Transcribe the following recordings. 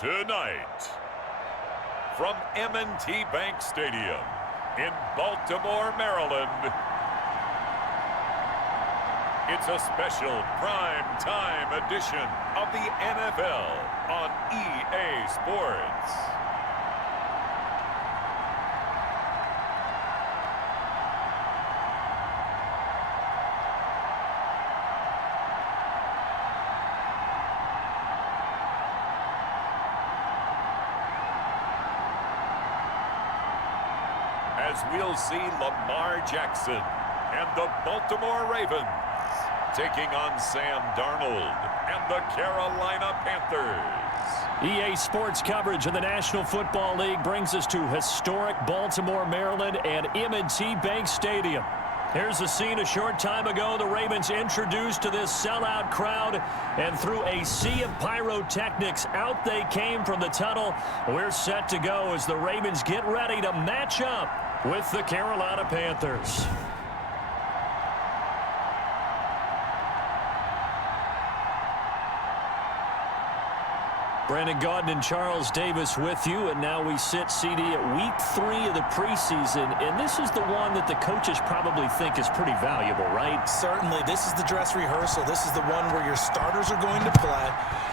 Tonight, from M&T Bank Stadium in Baltimore, Maryland, it's a special prime time edition of the NFL on EA Sports. As we'll see Lamar Jackson and the Baltimore Ravens taking on Sam Darnold and the Carolina Panthers. EA Sports coverage of the National Football League brings us to historic Baltimore, Maryland and M&T Bank Stadium. Here's the scene a short time ago. The Ravens introduced to this sellout crowd, and through a sea of pyrotechnics, out they came from the tunnel. We're set to go as the Ravens get ready to match up with the Carolina Panthers. Brandon Gaudin and Charles Davis with you, and now we sit CD at week 3 of the preseason, and this is the one that the coaches probably think is pretty valuable, right? Certainly. This is the dress rehearsal. This is the one where your starters are going to play.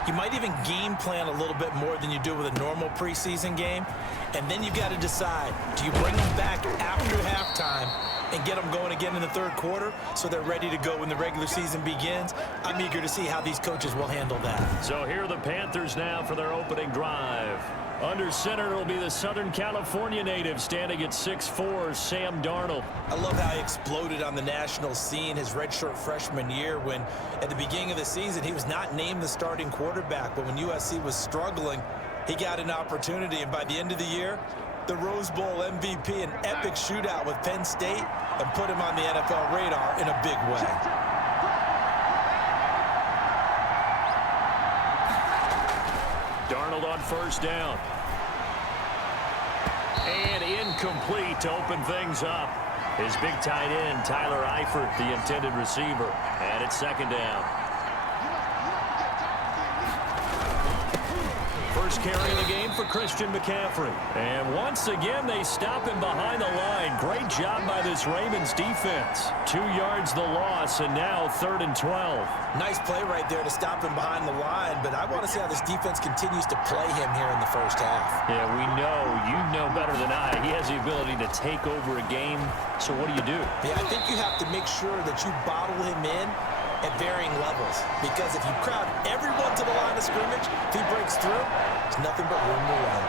You might even game plan a little bit more than you do with a normal preseason game, and then you've got to decide, do you bring them back after halftime and get them going again in the third quarter so they're ready to go when the regular season begins? I'm eager to see how these coaches will handle that. So here are the Panthers now for their opening drive. Under center will be the Southern California native standing at 6'4", Sam Darnold. I love how he exploded on the national scene his redshirt freshman year when at the beginning of the season he was not named the starting quarterback, but when USC was struggling, he got an opportunity, and by the end of the year, the Rose Bowl MVP, an epic shootout with Penn State, and put him on the NFL radar in a big way. Darnold on first down. And incomplete to open things up. His big tight end, Tyler Eifert, the intended receiver. And it's second down. First carry of the game for Christian McCaffrey. And once again, they stop him behind the line. Great job by this Ravens defense. 2 yards the loss, and now 3rd and 12. Nice play right there to stop him behind the line, but I want to see how this defense continues to play him here in the first half. Yeah, we know. You know better than I. He has the ability to take over a game. So what do you do? Yeah, I think you have to make sure that you bottle him in at varying levels, because if you crowd everyone to the line of scrimmage, if he breaks through, there's nothing but room to run.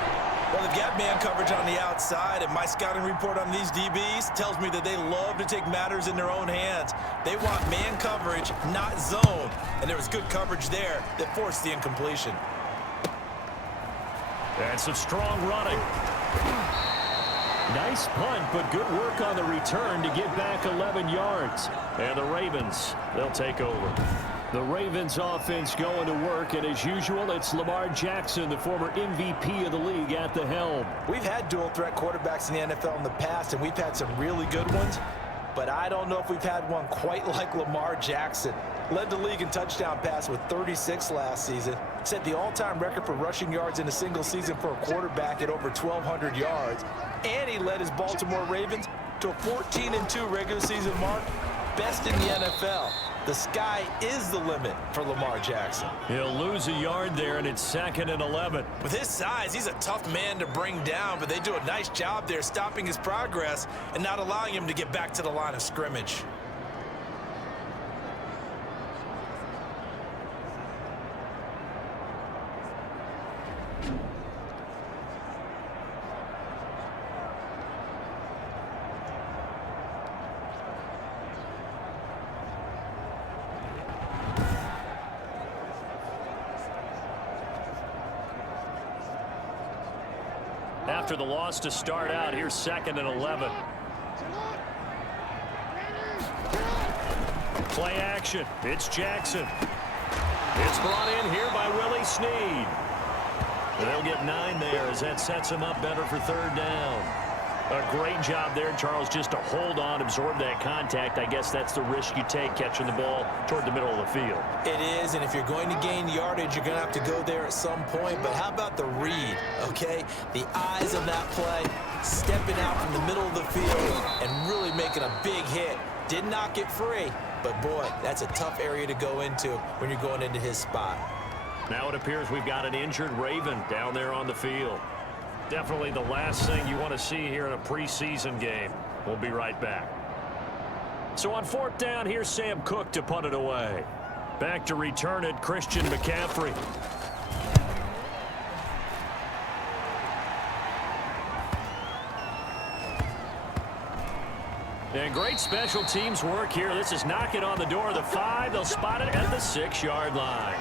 Well, they've got man coverage on the outside, and my scouting report on these DBs tells me that they love to take matters in their own hands. They want man coverage, not zone, and there was good coverage there that forced the incompletion. And some strong running. Nice punt, but good work on the return to get back 11 yards. And the Ravens, they'll take over. The Ravens offense going to work, and as usual, it's Lamar Jackson, the former MVP of the league, at the helm. We've had dual-threat quarterbacks in the NFL in the past, and we've had some really good ones, but I don't know if we've had one quite like Lamar Jackson. Led the league in touchdown pass with 36 last season. Set the all-time record for rushing yards in a single season for a quarterback at over 1,200 yards. And he led his Baltimore Ravens to a 14-2 regular season mark. Best in the NFL. The sky is the limit for Lamar Jackson. He'll lose a yard there, and it's 2nd and 11. With his size, he's a tough man to bring down, but they do a nice job there stopping his progress and not allowing him to get back to the line of scrimmage. After the loss to start out, here's 2nd and 11. Play action. It's Jackson. It's brought in here by Willie Snead. They'll get 9 there as that sets him up better for 3rd down. A great job there, Charles, just to hold on, absorb that contact. I guess that's the risk you take catching the ball toward the middle of the field. It is, and if you're going to gain yardage, you're going to have to go there at some point. But how about the read, okay? The eyes of that play, stepping out from the middle of the field and really making a big hit. Did not get free, but, boy, that's a tough area to go into when you're going into his spot. Now it appears we've got an injured Raven down there on the field. Definitely the last thing you want to see here in a preseason game. We'll be right back. So on fourth down, here's Sam Cook to punt it away. Back to return it, Christian McCaffrey. And great special teams work here. This is knocking on the door of the 5. They'll spot it at the 6-yard line.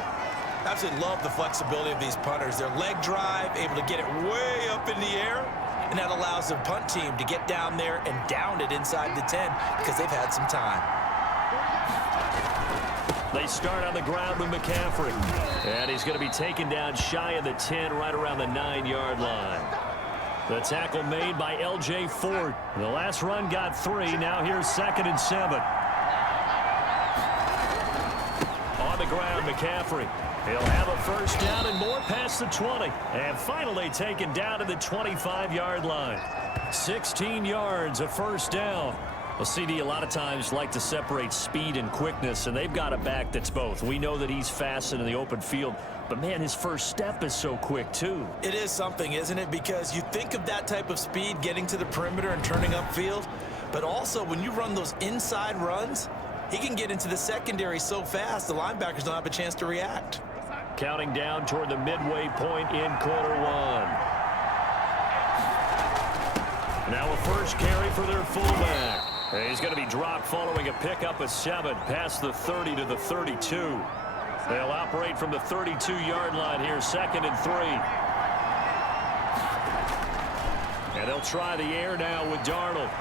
Absolutely love the flexibility of these punters. Their leg drive, able to get it way up in the air, and that allows the punt team to get down there and down it inside the 10 because they've had some time. They start on the ground with McCaffrey, and he's going to be taken down shy of the 10, right around the 9-yard line. The tackle made by L.J. Ford. The last run got 3. Now here's 2nd and 7. On the ground, McCaffrey. He'll have a first down and more past the 20. And finally taken down to the 25-yard line. 16 yards, a first down. Well, CD, a lot of times like to separate speed and quickness, and they've got a back that's both. We know that he's fast in the open field, but, man, his first step is so quick, too. It is something, isn't it? Because you think of that type of speed getting to the perimeter and turning upfield, but also when you run those inside runs, he can get into the secondary so fast the linebackers don't have a chance to react. Counting down toward the midway point in quarter 1. Now a first carry for their fullback. He's going to be dropped following a pickup of 7 past the 30 to the 32. They'll operate from the 32-yard line here, 2nd and 3. And they'll try the air now with Darnold.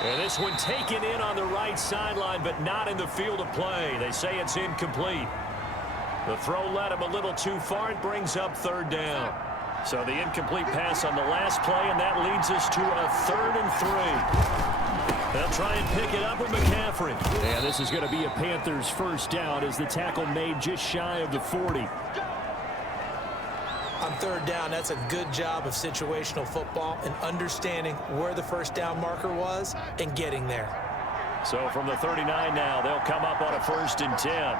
And this one taken in on the right sideline, but not in the field of play. They say it's incomplete. The throw led him a little too far. It brings up 3rd down. So the incomplete pass on the last play, and that leads us to a 3rd and 3. They'll try and pick it up with McCaffrey. And this is going to be a Panthers first down as the tackle made just shy of the 40. On 3rd down, that's a good job of situational football and understanding where the first down marker was and getting there. So from the 39 now, they'll come up on a 1st and 10.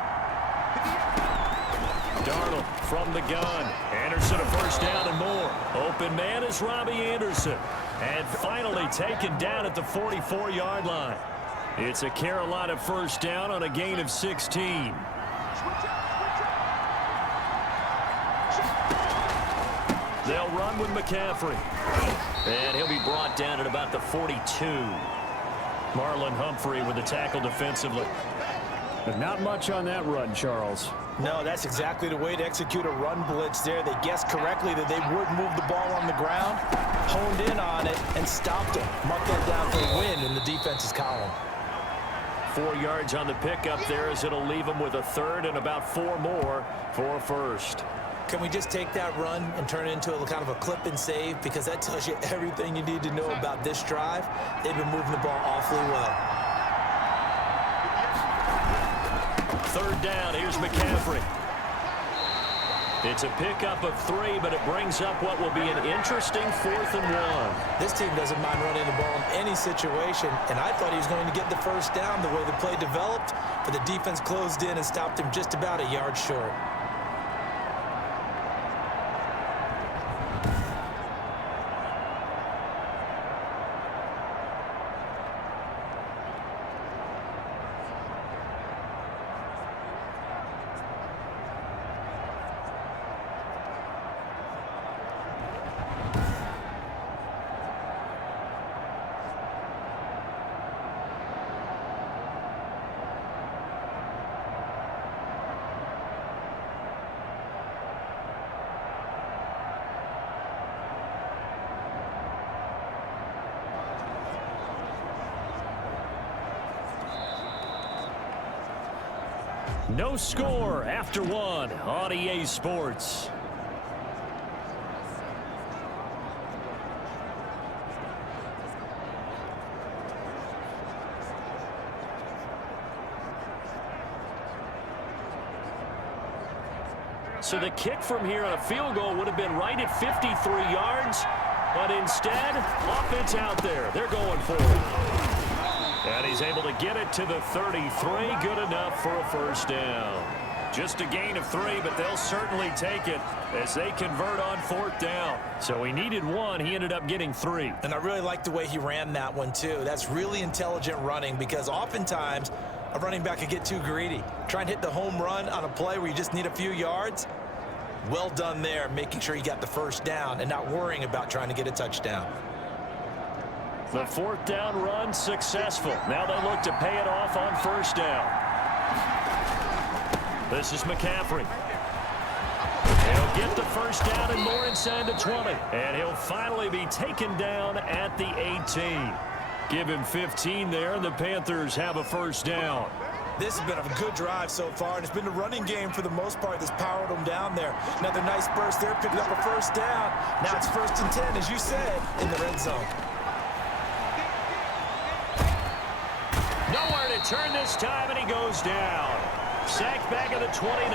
Darnold from the gun. Anderson a first down and more. Open man is Robbie Anderson. And finally taken down at the 44-yard line. It's a Carolina first down on a gain of 16. They'll run with McCaffrey. And he'll be brought down at about the 42. Marlon Humphrey with the tackle defensively. But not much on that run, Charles. No, that's exactly the way to execute a run blitz there. They guessed correctly that they would move the ball on the ground, honed in on it, and stopped it. Mark that down for a win in the defense's column. 4 yards on the pickup there as it'll leave them with a 3rd and about 4 more for a first. Can we just take that run and turn it into a kind of a clip and save? Because that tells you everything you need to know about this drive. They've been moving the ball awfully well. 3rd down, here's McCaffrey. It's a pickup of 3, but it brings up what will be an interesting 4th and 1. This team doesn't mind running the ball in any situation, and I thought he was going to get the first down the way the play developed, but the defense closed in and stopped him just about a yard short. No score after 1 on EA Sports. So the kick from here on a field goal would have been right at 53 yards. But instead, offense out there. They're going for it. And he's able to get it to the 33. Good enough for a first down. Just a gain of 3, but they'll certainly take it as they convert on 4th down. So he needed 1. He ended up getting 3. And I really like the way he ran that one, too. That's really intelligent running because oftentimes a running back could get too greedy. Try and hit the home run on a play where you just need a few yards. Well done there, making sure you got the first down and not worrying about trying to get a touchdown. The 4th down run successful. Now they look to pay it off on 1st down. This is McCaffrey. He'll get the first down and more inside the 20. And he'll finally be taken down at the 18. Give him 15 there, and the Panthers have a first down. This has been a good drive so far, and it's been the running game for the most part that's powered them down there. Another nice burst there, picking up a first down. Now it's 1st and 10, as you said, in the red zone. Nowhere to turn this time, and he goes down. Sacked back at the 29.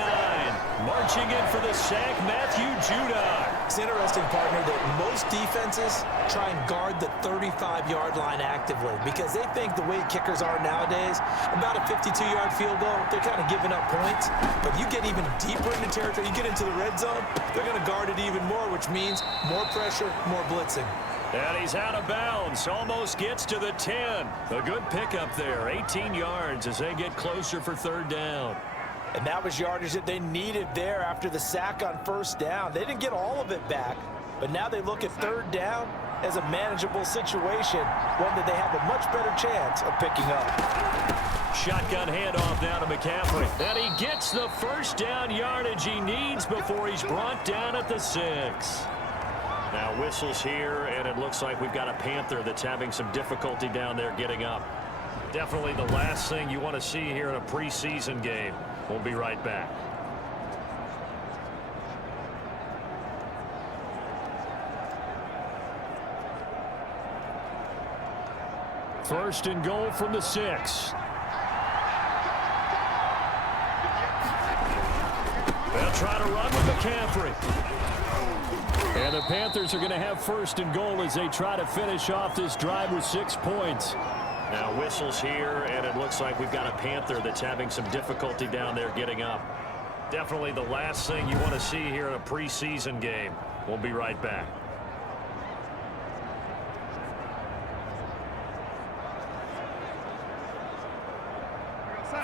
Marching in for the sack, Matthew Judon. It's interesting, partner, that most defenses try and guard the 35-yard line actively because they think the way kickers are nowadays, about a 52-yard field goal, they're kind of giving up points. But you get even deeper into territory, you get into the red zone, they're going to guard it even more, which means more pressure, more blitzing. And he's out of bounds, almost gets to the 10. A good pickup there, 18 yards as they get closer for 3rd down. And that was yardage that they needed there after the sack on 1st down. They didn't get all of it back, but now they look at 3rd down as a manageable situation, one that they have a much better chance of picking up. Shotgun handoff now to McCaffrey. And he gets the first down yardage he needs before he's brought down at the 6. Now whistles here, and it looks like we've got a Panther that's having some difficulty down there getting up. Definitely the last thing you want to see here in a preseason game. We'll be right back. First and goal from the 6. They'll try to run with McCaffrey. And the Panthers are going to have 1st and goal as they try to finish off this drive with 6 points. Now whistles here, and it looks like we've got a Panther that's having some difficulty down there getting up. Definitely the last thing you want to see here in a preseason game. We'll be right back.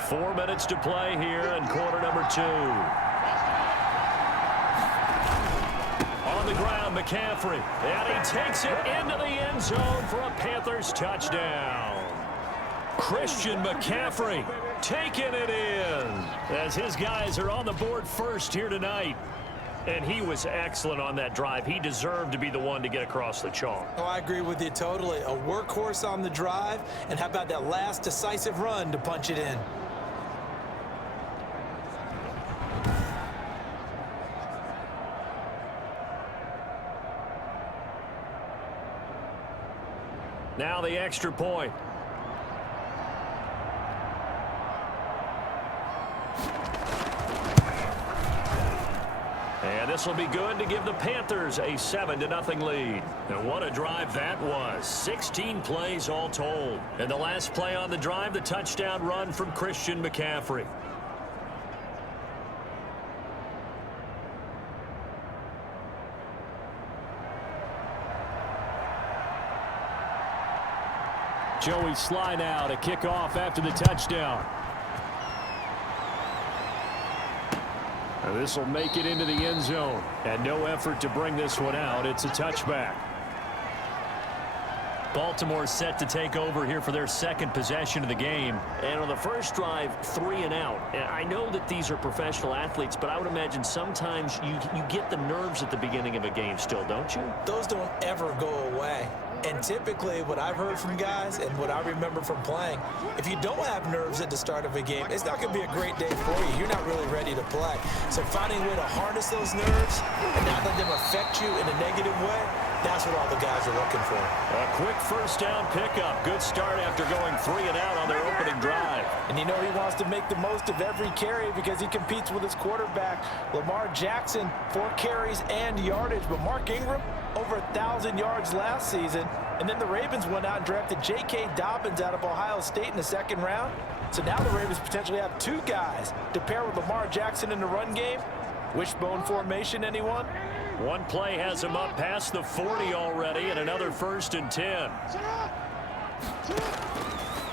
Four minutes to play here in quarter number 2. On the ground, McCaffrey, and he takes it into the end zone for a Panthers touchdown. Christian McCaffrey taking it in as his guys are on the board first here tonight. And he was excellent on that drive. He deserved to be the one to get across the chalk. Oh, I agree with you totally. A workhorse on the drive, and how about that last decisive run to punch it in? Now the extra point. And this will be good to give the Panthers a 7-0 lead. And what a drive that was. 16 plays all told. And the last play on the drive, the touchdown run from Christian McCaffrey. Joey Sly now to kick off after the touchdown. And this will make it into the end zone. And no effort to bring this one out. It's a touchback. Baltimore set to take over here for their second possession of the game. And on the first drive, 3 and out. And I know that these are professional athletes, but I would imagine sometimes you get the nerves at the beginning of a game still, don't you? Those don't ever go away. And typically what I've heard from guys and what I remember from playing, if you don't have nerves at the start of a game, it's not going to be a great day for you. You're not really ready to play. So finding a way to harness those nerves and not let them affect you in a negative way, That's what all the guys are looking for. A quick first down pickup. Good start after going 3 and out on their opening drive. And you know he wants to make the most of every carry because he competes with his quarterback, Lamar Jackson, 4 carries and yardage. But Mark Ingram, over 1,000 yards last season. And then the Ravens went out and drafted J.K. Dobbins out of Ohio State in the 2nd round. So now the Ravens potentially have 2 guys to pair with Lamar Jackson in the run game. Wishbone formation, anyone? One play has him up past the 40 already, and another 1st and 10.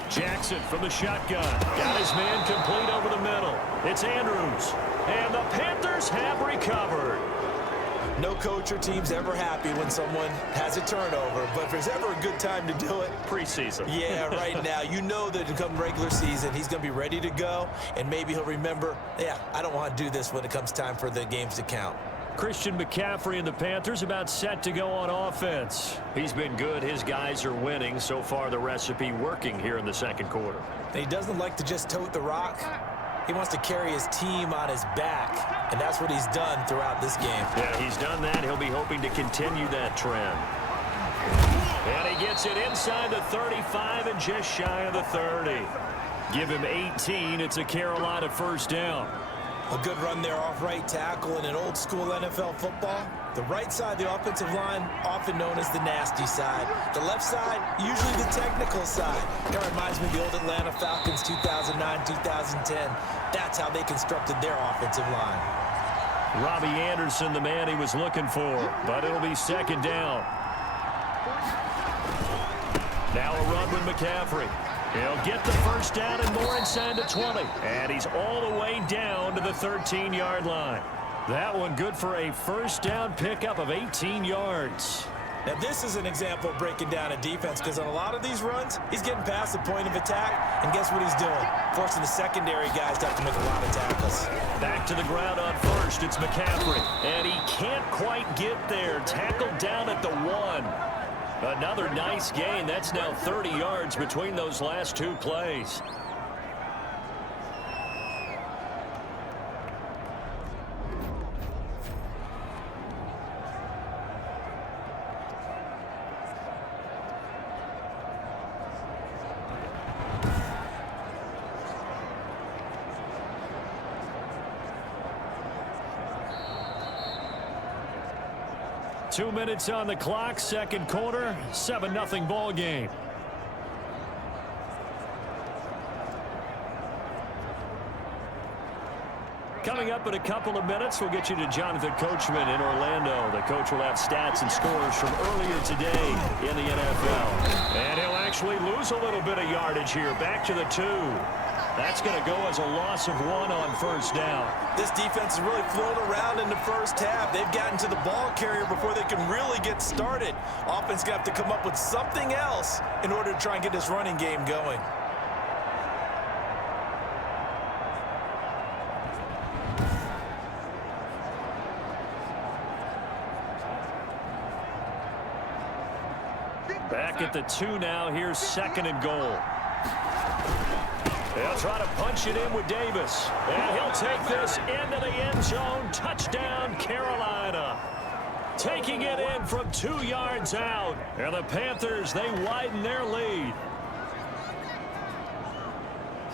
Jackson from the shotgun. Got his man complete over the middle. It's Andrews. And the Panthers have recovered. No coach or team's ever happy when someone has a turnover, but if there's ever a good time to do it, preseason. Yeah, right now. You know that come regular season, he's going to be ready to go, and maybe he'll remember, yeah, I don't want to do this when it comes time for the games to count. Christian McCaffrey and the Panthers about set to go on offense. He's been good. His guys are winning. So far, the recipe working here in the 2nd quarter. And he doesn't like to just tote the rock. He wants to carry his team on his back, and that's what he's done throughout this game. Yeah, he's done that. He'll be hoping to continue that trend. And he gets it inside the 35 and just shy of the 30. Give him 18. It's a Carolina first down. A good run there off right tackle in an old-school NFL football. The right side of the offensive line, often known as the nasty side. The left side, usually the technical side. Kind of reminds me of the old Atlanta Falcons 2009, 2010. That's how they constructed their offensive line. Robbie Anderson, the man he was looking for, but it'll be 2nd down. Now a run with McCaffrey. He'll get the first down and more inside the 20. And he's all the way down to the 13-yard line. That one good for a first down pickup of 18 yards. Now this is an example of breaking down a defense because on a lot of these runs, he's getting past the point of attack. And guess what he's doing? Forcing the secondary guys to have to make a lot of tackles. Back to the ground on first. It's McCaffrey. And he can't quite get there. Tackled down at the 1. Another nice gain. That's now 30 yards between those last 2 plays. Two minutes on the clock, 2nd quarter, 7-0 ball game. Coming up in a couple of minutes, we'll get you to Jonathan Coachman in Orlando. The coach will have stats and scores from earlier today in the NFL. And he'll actually lose a little bit of yardage here, back to the 2. That's going to go as a loss of 1 on first down. This defense is really flown around in the first half. They've gotten to the ball carrier before they can really get started. Offense going to have to come up with something else in order to try and get this running game going. Back at the 2 now. Here's 2nd and goal. They'll try to punch it in with Davis. And he'll take this into the end zone. Touchdown, Carolina. Taking it in from 2 yards out. And the Panthers, they widen their lead.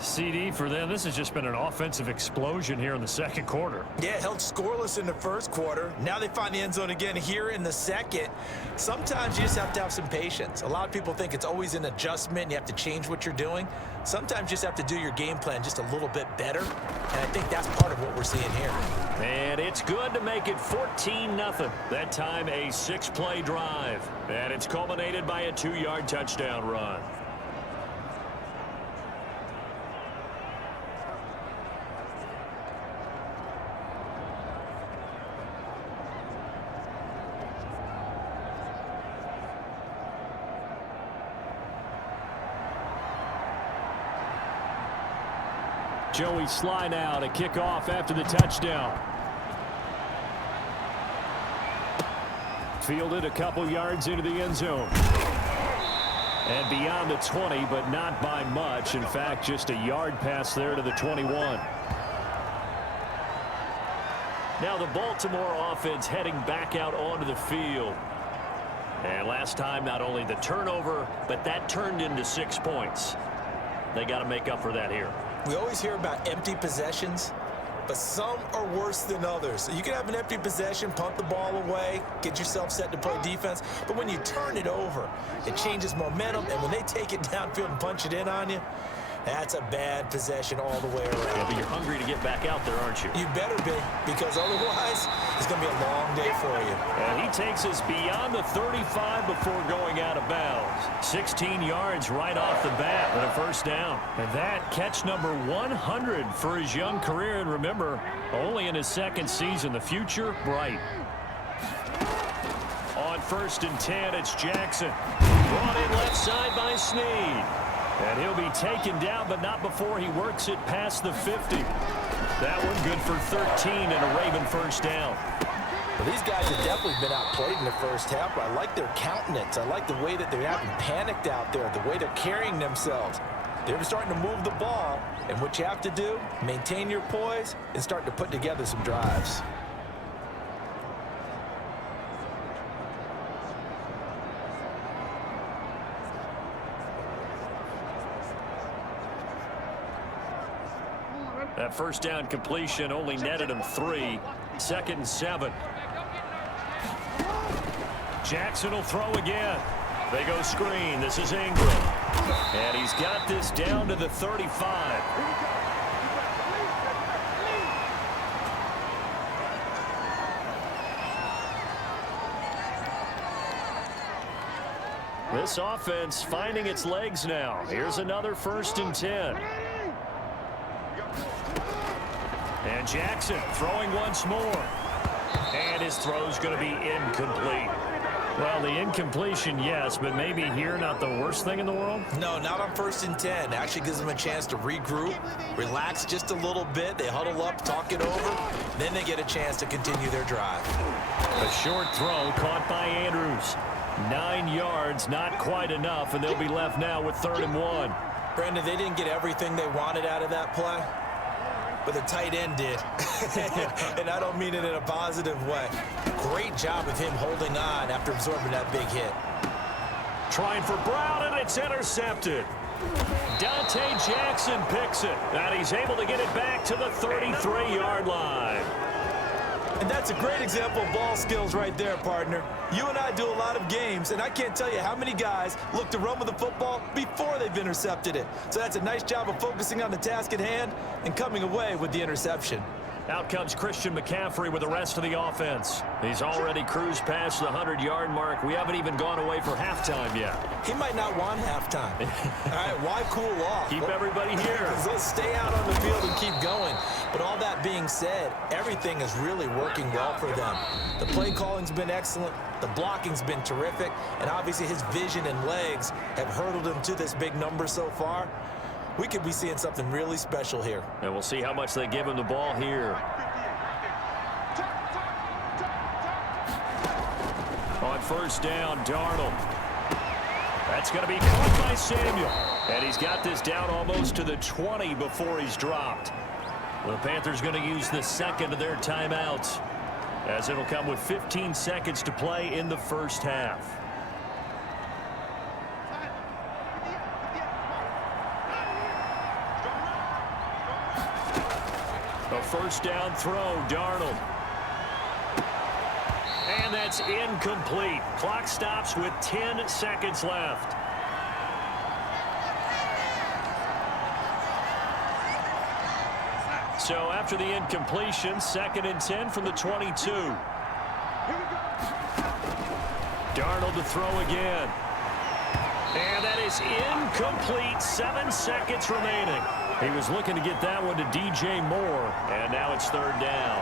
CD for them. This has just been an offensive explosion here in the 2nd quarter. Yeah, held scoreless in the 1st quarter. Now they find the end zone again here in the 2nd. Sometimes you just have to have some patience. A lot of people think it's always an adjustment. You have to change what you're doing. Sometimes you just have to do your game plan just a little bit better. And I think that's part of what we're seeing here. And it's good to make it 14-0. That time a 6-play drive. And it's culminated by a 2-yard touchdown run. Joey Sly now to kick off after the touchdown. Fielded a couple yards into the end zone. And beyond the 20, but not by much. In fact, just a yard pass there to the 21. Now the Baltimore offense heading back out onto the field. And last time, not only the turnover, but that turned into 6 points. They got to make up for that here. We always hear about empty possessions, but some are worse than others. You can have an empty possession, punt the ball away, get yourself set to play defense, but when you turn it over, it changes momentum, and when they take it downfield and punch it in on you, that's a bad possession all the way around. Yeah, but you're hungry to get back out there, aren't you? You better be, because otherwise, it's going to be a long day for you. And he takes us beyond the 35 before going out of bounds. 16 yards right off the bat and a first down. And that catch number 100 for his young career. And remember, only in his second season, the future bright. On 1st and 10, it's Jackson. Brought in left side by Snead. And he'll be taken down, but not before he works it past the 50. That one good for 13 and a Raven first down. Well, these guys have definitely been outplayed in the first half, but I like their countenance. I like the way that they're having panicked out there, the way they're carrying themselves. They're starting to move the ball, and what you have to do, maintain your poise and start to put together some drives. That first down completion only netted him 3. 2nd and 7. Jackson will throw again. They go screen. This is Ingram. And he's got this down to the 35. This offense finding its legs now. Here's another 1st and 10. And Jackson throwing once more. And his throw's going to be incomplete. Well, the incompletion, yes, but maybe here not the worst thing in the world? No, not on 1st and 10. Actually gives them a chance to regroup, relax just a little bit. They huddle up, talk it over. Then they get a chance to continue their drive. A short throw caught by Andrews. 9 yards, not quite enough, and they'll be left now with 3rd and 1. Brandon, they didn't get everything they wanted out of that play, but the tight end did. And I don't mean it in a positive way. Great job of him holding on after absorbing that big hit. Trying for Brown, and it's intercepted. Dante Jackson picks it, and he's able to get it back to the 33-yard line. And that's a great example of ball skills right there, partner. You and I do a lot of games, and I can't tell you how many guys look to run with the football before they've intercepted it. So that's a nice job of focusing on the task at hand and coming away with the interception. Out comes Christian McCaffrey with the rest of the offense. He's already cruised past the 100-yard mark. We haven't even gone away for halftime yet. He might not want halftime. All right, why cool off? Keep everybody here. Let's stay out on the field and keep going. But all that being said, everything is really working well for them. The play calling's been excellent. The blocking's been terrific. And obviously his vision and legs have hurdled him to this big number so far. We could be seeing something really special here. And we'll see how much they give him the ball here. On 1st down, Darnold. That's going to be caught by Samuel. And he's got this down almost to the 20 before he's dropped. The Panthers going to use the 2nd of their timeouts, as it'll come with 15 seconds to play in the first half. A 1st down throw, Darnold. And that's incomplete. Clock stops with 10 seconds left. So after the incompletion, 2nd and 10 from the 22. Darnold to throw again. And that is incomplete. 7 seconds remaining. He was looking to get that one to DJ Moore, and now it's 3rd down.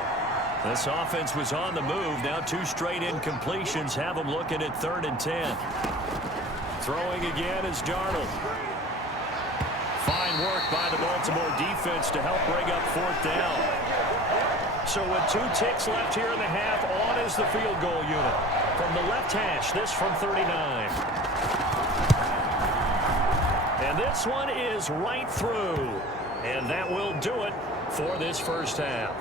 This offense was on the move. Now 2 straight incompletions have them looking at 3rd and 10. Throwing again is Darnold. Fine work by the Baltimore defense to help bring up 4th down. So with 2 ticks left here in the half, on is the field goal unit. From the left hash, this from 39. And this one is right through. And that will do it for this first half.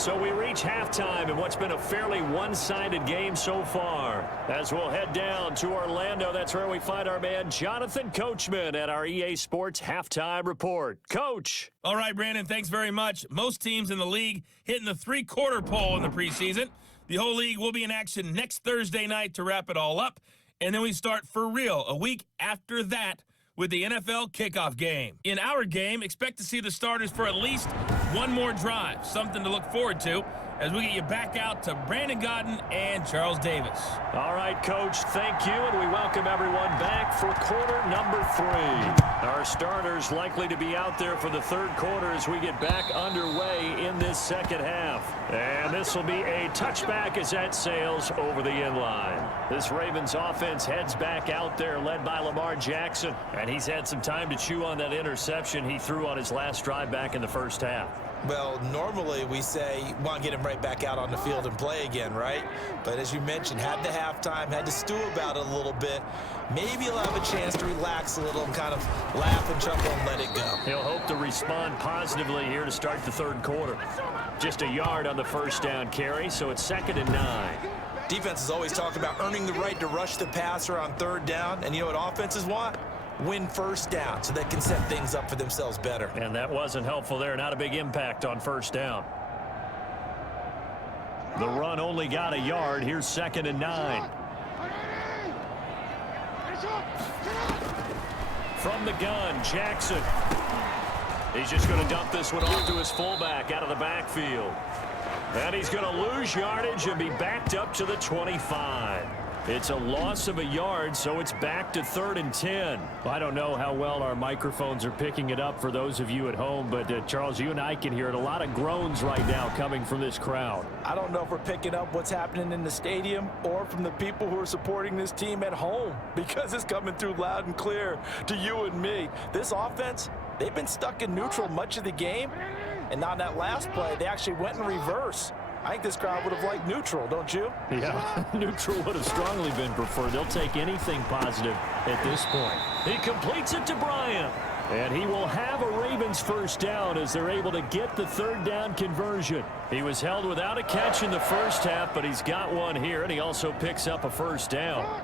So we reach halftime in what's been a fairly one-sided game so far. As we'll head down to Orlando, that's where we find our man Jonathan Coachman at our EA Sports Halftime Report. Coach. All right, Brandon, thanks very much. Most teams in the league hitting the three-quarter pole in the preseason. The whole league will be in action next Thursday night to wrap it all up. And then we start for real a week after that with the NFL kickoff game. In our game, expect to see the starters for at least one more drive, something to look forward to as we get you back out to Brandon Godden and Charles Davis. All right, Coach, thank you, and we welcome everyone back for quarter number 3. Our starters likely to be out there for the third quarter as we get back underway in this second half. And this will be a touchback as that sails over the inline. This Ravens offense heads back out there led by Lamar Jackson, and he's had some time to chew on that interception he threw on his last drive back in the first half. Well, normally we say you want to get him right back out on the field and play again, right? But as you mentioned, had the halftime, had to stew about it a little bit. Maybe he'll have a chance to relax a little and kind of laugh and chuckle and let it go. He'll hope to respond positively here to start the third quarter. Just a yard on the first down carry, so it's 2nd and 9. Defenses always talk about earning the right to rush the passer on third down, and you know what offenses want? Win first down so they can set things up for themselves better. And that wasn't helpful there. Not a big impact on first down. The run only got a yard. Here's 2nd and 9. From the gun, Jackson. He's just going to dump this one off to his fullback out of the backfield. And he's going to lose yardage and be backed up to the 25. It's a loss of a yard, so it's back to 3rd and 10. I don't know how well our microphones are picking it up for those of you at home, but Charles, you and I can hear it. A lot of groans right now coming from this crowd. I don't know if we're picking up what's happening in the stadium or from the people who are supporting this team at home, because it's coming through loud and clear to you and me. This offense, they've been stuck in neutral much of the game, and on that last play, they actually went in reverse. I think this crowd would have liked neutral, don't you? Yeah, neutral would have strongly been preferred. They'll take anything positive at this point. He completes it to Bryant. And he will have a Ravens first down as they're able to get the third down conversion. He was held without a catch in the first half, but he's got one here, and he also picks up a first down.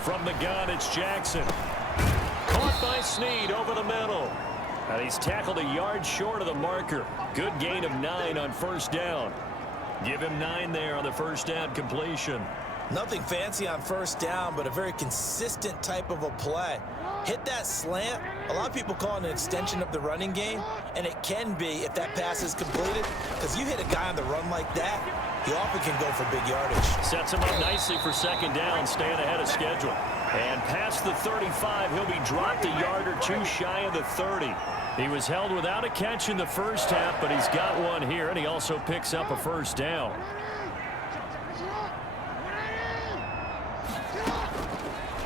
From the gun, it's Jackson. Caught by Snead over the middle. And he's tackled a yard short of the marker. Good gain of 9 on first down. Give him 9 there on the first down completion. Nothing fancy on first down, but a very consistent type of a play. Hit that slant. A lot of people call it an extension of the running game, and it can be if that pass is completed, because you hit a guy on the run like that, he often can go for big yardage. Sets him up nicely for second down, staying ahead of schedule. And past the 35, he'll be dropped a yard or two shy of the 30. He was held without a catch in the first half, but he's got one here, and he also picks up a first down.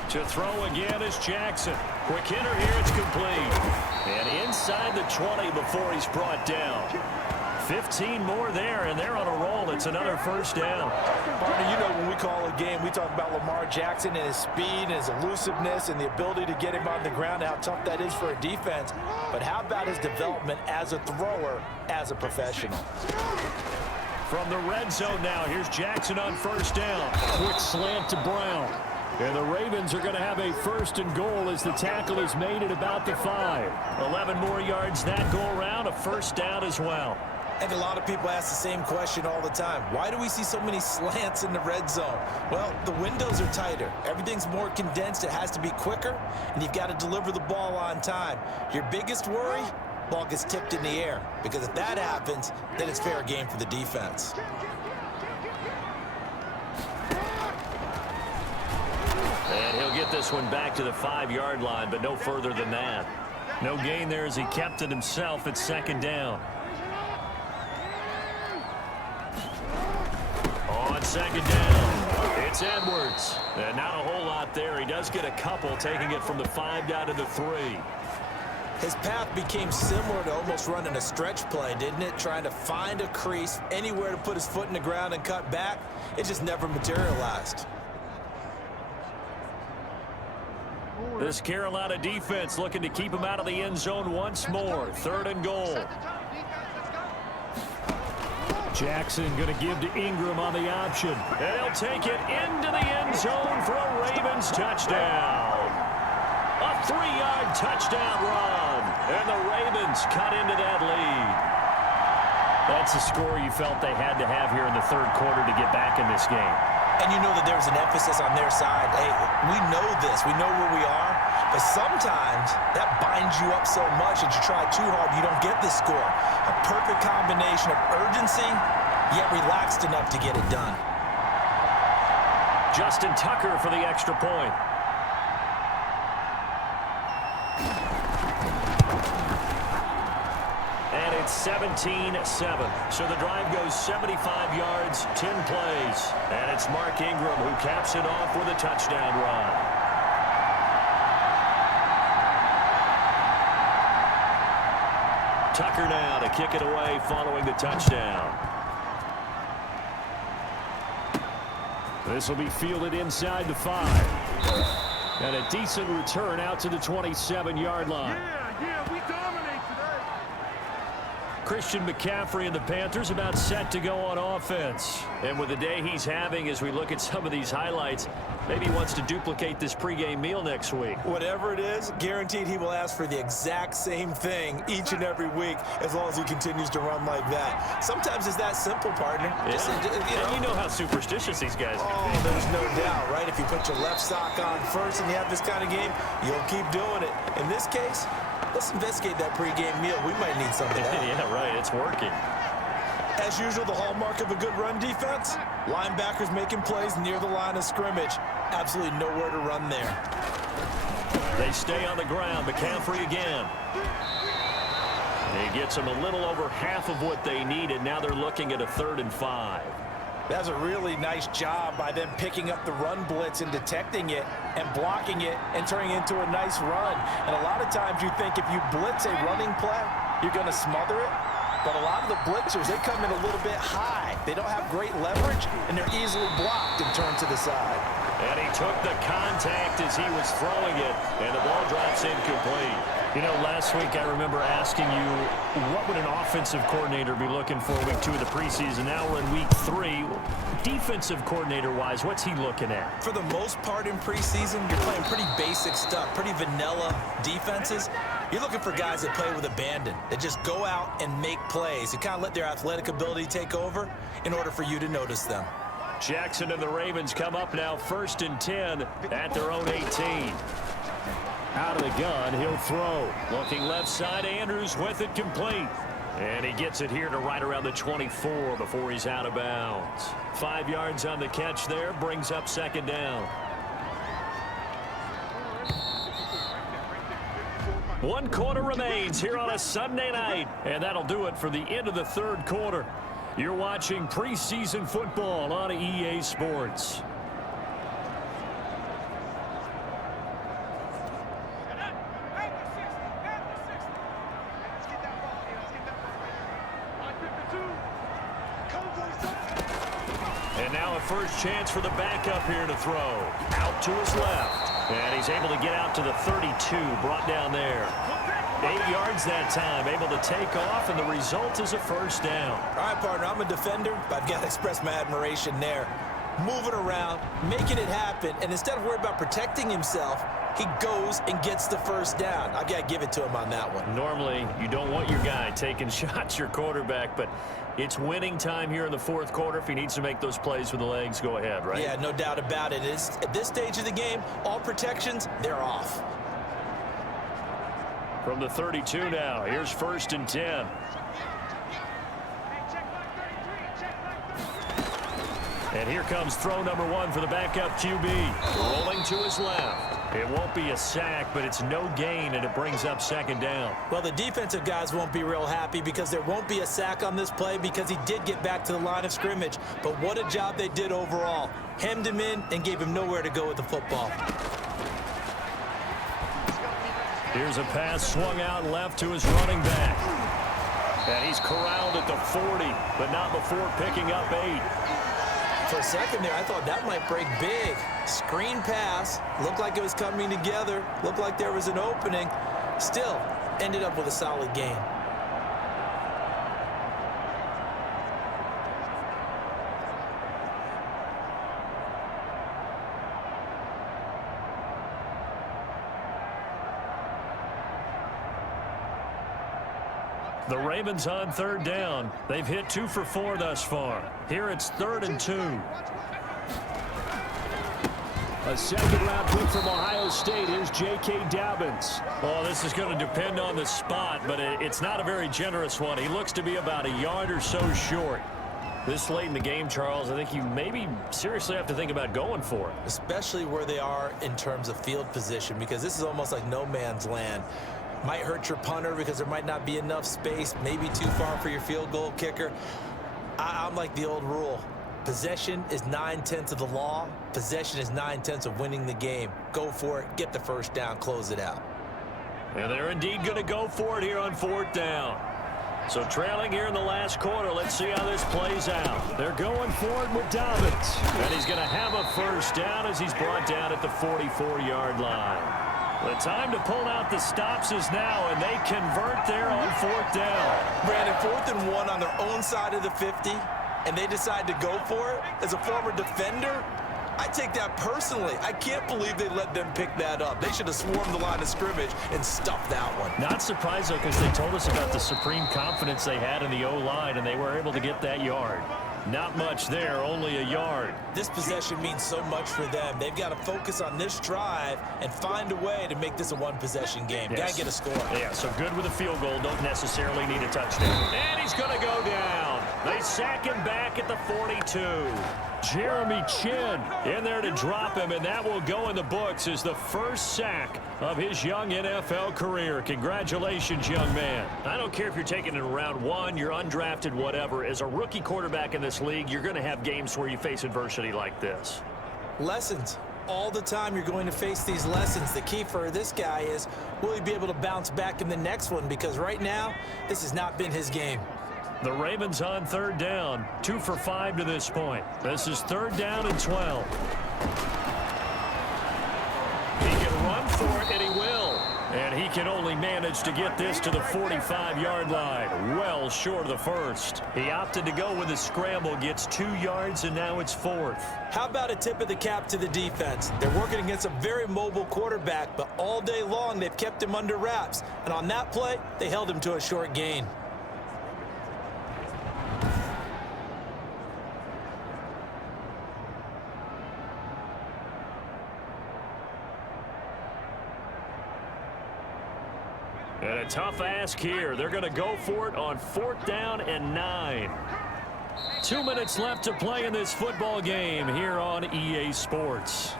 To throw again is Jackson. Quick hitter here, it's complete. And inside the 20 before he's brought down. 15 more there, and they're on a roll. It's another first down. Partner, you know when we call a game, we talk about Lamar Jackson and his speed and his elusiveness and the ability to get him on the ground, how tough that is for a defense. But how about his development as a thrower, as a professional? From the red zone now, here's Jackson on first down. Quick slant to Brown. And the Ravens are going to have a first and goal as the tackle is made at about the 5. 11 more yards that go around, a first down as well. I think a lot of people ask the same question all the time. Why do we see so many slants in the red zone? Well, the windows are tighter. Everything's more condensed. It has to be quicker, and you've got to deliver the ball on time. Your biggest worry? Ball gets tipped in the air, because if that happens, then it's fair game for the defense. And he'll get this one back to the 5-yard line, but no further than that. No gain there as he kept it himself at second down. On second down, it's Edwards. And not a whole lot there. He does get a couple, taking it from the 5 down to the 3. His path became similar to almost running a stretch play, didn't it? Trying to find a crease, anywhere to put his foot in the ground and cut back. It just never materialized. This Carolina defense looking to keep him out of the end zone once more. 3rd and goal. Jackson going to give to Ingram on the option. And he'll take it into the end zone for a Ravens touchdown. A 3-yard touchdown run. And the Ravens cut into that lead. That's a score you felt they had to have here in the 3rd quarter to get back in this game. And you know that there was an emphasis on their side. Hey, we know this. We know where we are. But sometimes that binds you up so much that you try too hard, you don't get this score. A perfect combination of urgency, yet relaxed enough to get it done. Justin Tucker for the extra point. And it's 17-7. So the drive goes 75 yards, 10 plays. And it's Mark Ingram who caps it off with a touchdown run. Tucker now to kick it away following the touchdown. This will be fielded inside the 5. And a decent return out to the 27-yard line. We dominate today. Christian McCaffrey and the Panthers about set to go on offense. And with the day he's having, as we look at some of these highlights, maybe he wants to duplicate this pregame meal next week. Whatever it is, guaranteed he will ask for the exact same thing each and every week as long as he continues to run like that. Sometimes it's that simple, partner. Yeah. Just, And you know how superstitious these guys can Oh, be. there's no doubt, right? If you put your left sock on first and you have this kind of game, you'll keep doing it. In this case, let's investigate that pregame meal. We might need some of that. Yeah, right. It's working. As usual, the hallmark of a good run defense, linebackers making plays near the line of scrimmage. Absolutely nowhere to run there. They stay on the ground. McCaffrey again. He gets them a little over half of what they needed. Now they're looking at a 3rd and 5. That's a really nice job by them picking up the run blitz and detecting it and blocking it and turning it into a nice run. And a lot of times you think if you blitz a running play, you're going to smother it. But a lot of the blitzers, they come in a little bit high. They don't have great leverage, and they're easily blocked and turned to the side. And he took the contact as he was throwing it, and the ball drops incomplete. You know, last week I remember asking you, what would an offensive coordinator be looking for week 2 of the preseason? Now we're in week 3. Defensive coordinator-wise, what's he looking at? For the most part in preseason, you're playing pretty basic stuff, pretty vanilla defenses. You're looking for guys that play with abandon, that just go out and make plays. You kind of let their athletic ability take over in order for you to notice them. Jackson and the Ravens come up now 1st and 10 at their own 18. Out of the gun, he'll throw. Looking left side, Andrews with it complete. And he gets it here to right around the 24 before he's out of bounds. 5 yards on the catch there, brings up 2nd down. 1 quarter remains here on a Sunday night. And that'll do it for the end of the 3rd quarter. You're watching preseason football on EA Sports. And now a first chance for the backup here to throw. Out to his left. And he's able to get out to the 32, brought down there. 8 yards that time, able to take off, and the result is a 1st down. All right, partner, I'm a defender, but I've got to express my admiration there. Moving around, making it happen, and instead of worrying about protecting himself, he goes and gets the 1st down. I got to give it to him on that one. Normally, you don't want your guy taking shots, your quarterback, but it's winning time here in the 4th quarter. If he needs to make those plays with the legs, go ahead, right? Yeah, no doubt about it. At this stage of the game, all protections, they're off. From the 32 now, here's 1st and 10. And here comes throw number 1 for the backup QB. Rolling to his left. It won't be a sack, but it's no gain, and it brings up 2nd down. Well, the defensive guys won't be real happy because there won't be a sack on this play because he did get back to the line of scrimmage. But what a job they did overall. Hemmed him in and gave him nowhere to go with the football. Here's a pass swung out left to his running back. And he's corralled at the 40, but not before picking up 8. For a second there, I thought that might break big. Screen pass, looked like it was coming together, looked like there was an opening. Still, ended up with a solid gain. The Ravens on third down. They've hit 2 for 4 thus far. Here it's 3rd and 2. A second-round pick from Ohio State is J.K. Dobbins. Well, this is going to depend on the spot, but it's not a very generous one. He looks to be about a yard or so short. This late in the game, Charles, I think you maybe seriously have to think about going for it. Especially where they are in terms of field position, because this is almost like no man's land. Might hurt your punter because there might not be enough space, maybe too far for your field goal kicker. I'm like the old rule. Possession is 9/10 of the law. Possession is 9/10 of winning the game. Go for it, get the first down, close it out. And they're indeed going to go for it here on 4th down. So trailing here in the last quarter, let's see how this plays out. They're going for it with Dobbins. And he's going to have a first down as he's brought down at the 44-yard line. The time to pull out the stops is now, and they convert there on 4th down. Brandon, 4th and 1 on their own side of the 50, and they decide to go for it. As a former defender, I take that personally. I can't believe they let them pick that up. They should have swarmed the line of scrimmage and stuffed that one. Not surprised, though, because they told us about the supreme confidence they had in the O-line, and they were able to get that yard. Not much there, only a yard. This possession means so much for them. They've got to focus on this drive and find a way to make this a one-possession game. Yes. Got to get a score. Yeah, so good with a field goal. Don't necessarily need a touchdown. And he's going to go down. They sack him back at the 42. Jeremy Chin in there to drop him, and that will go in the books as the first sack of his young NFL career. Congratulations, young man. I don't care if you're taking it in round 1, you're undrafted, whatever. As a rookie quarterback in this league, you're going to have games where you face adversity like this. Lessons. All the time you're going to face these lessons. The key for this guy is, will he be able to bounce back in the next one? Because right now, this has not been his game. The Ravens on 3rd down, 2 for 5 to this point. This is 3rd down and 12. He can run for it, and he will. And he can only manage to get this to the 45-yard line, well short of the first. He opted to go with a scramble, gets 2 yards, and now it's 4th. How about a tip of the cap to the defense? They're working against a very mobile quarterback, but all day long they've kept him under wraps. And on that play, they held him to a short gain. And a tough ask here. They're going to go for it on 4th down and 9. 2 minutes left to play in this football game here on EA Sports.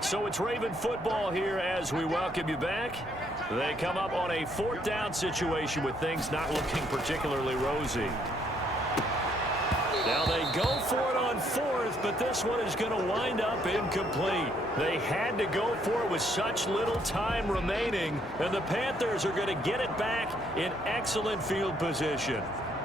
So it's Raven football here as we welcome you back. They come up on a 4th down situation with things not looking particularly rosy. Now they go for it on 4th, but this one is going to wind up incomplete. They had to go for it with such little time remaining, and the Panthers are going to get it back in excellent field position.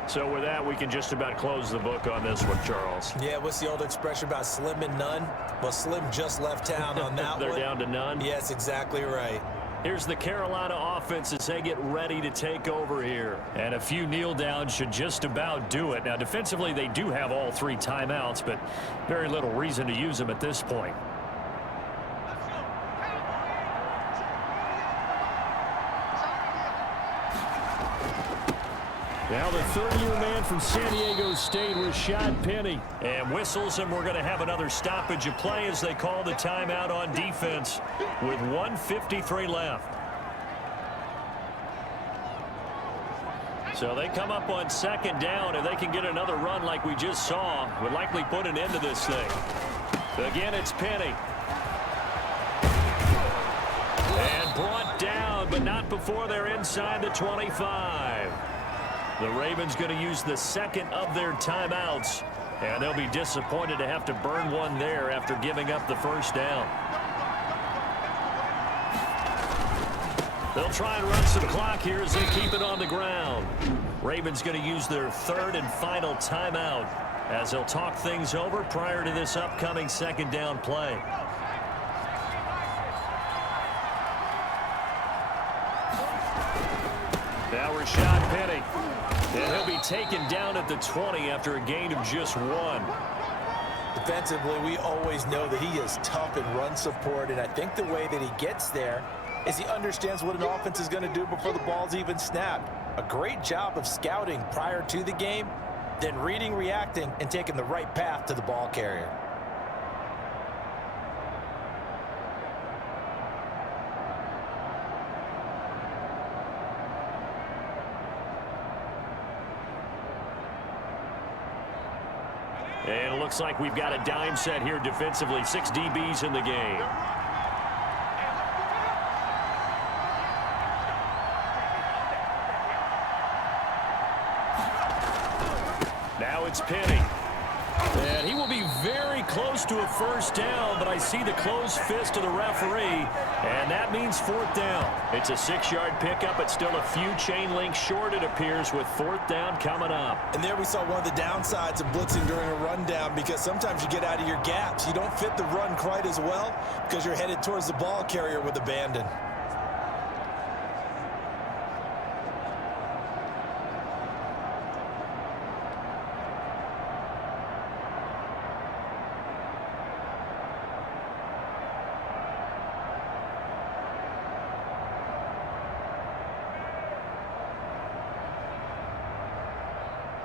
So with that, we can just about close the book on this one, Charles. Yeah, what's the old expression about slim and none? Well, Slim just left town on that They're one. down to none? Yes, exactly right. Here's the Carolina offense as they get ready to take over here. And a few kneel downs should just about do it. Now, defensively, they do have all 3 timeouts, but very little reason to use them at this point. Now the 30-year man from San Diego State, Rashad Penny. And whistles, and we're going to have another stoppage of play as they call the timeout on defense with 1:53 left. So they come up on 2nd down, and they can get another run like we just saw. Would likely put an end to this thing. Again, it's Penny. And brought down, but not before they're inside the 25. The Ravens going to use the 2nd of their timeouts, and they'll be disappointed to have to burn one there after giving up the first down. They'll try and run some clock here as they keep it on the ground. Ravens going to use their third and final timeout as they'll talk things over prior to this upcoming second down play. Now Rashad Penny. And he'll be taken down at the 20 after a gain of just 1. Defensively, we always know that he is tough in run support, and I think the way that he gets there is he understands what an offense is going to do before the ball's even snapped. A great job of scouting prior to the game, then reading, reacting, and taking the right path to the ball carrier. And it looks like we've got a dime set here defensively. 6 DBs in the game. Now it's Penny. And he will be very close to a first down, but I see the closed fist of the referee, and that means 4th down. It's a 6-yard pickup, but still a few chain links short, it appears, with 4th down coming up. And there we saw one of the downsides of blitzing during a rundown, because sometimes you get out of your gaps. You don't fit the run quite as well because you're headed towards the ball carrier with abandon.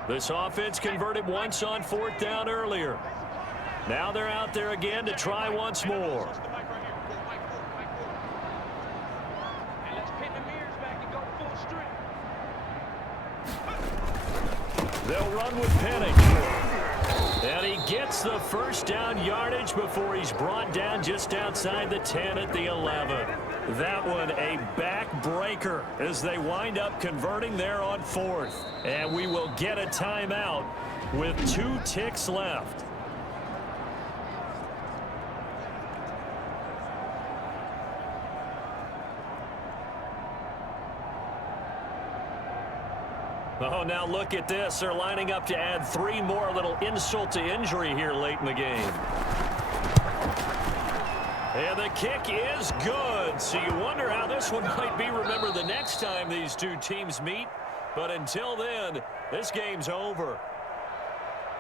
This offense converted once on 4th down earlier. Now they're out there again to try once more. They'll run with Penny. And he gets the first down yardage before he's brought down just outside the 10 at the 11. That one a backbreaker as they wind up converting there on 4th. And we will get a timeout with 2 ticks left. Oh, now look at this. They're lining up to add 3 more, a little insult to injury here late in the game. And the kick is good. So you wonder how this one might be remembered the next time these two teams meet. But until then, this game's over.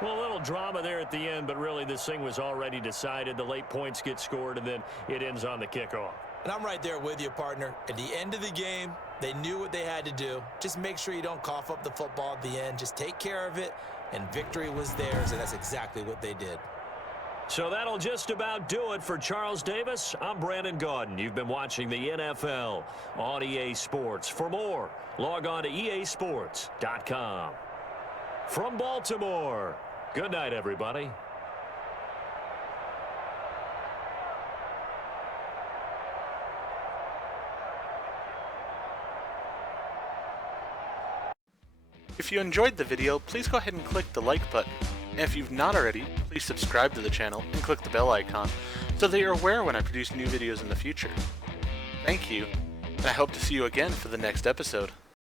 Well, a little drama there at the end, but really this thing was already decided. The late points get scored, and then it ends on the kickoff. And I'm right there with you, partner. At the end of the game, they knew what they had to do. Just make sure you don't cough up the football at the end. Just take care of it, and victory was theirs, and that's exactly what they did. So that'll just about do it for Charles Davis. I'm Brandon Gaudin. You've been watching the NFL on EA Sports. For more, log on to easports.com. From Baltimore, good night, everybody. If you enjoyed the video, please go ahead and click the like button. And if you've not already, please subscribe to the channel and click the bell icon so that you're aware when I produce new videos in the future. Thank you, and I hope to see you again for the next episode.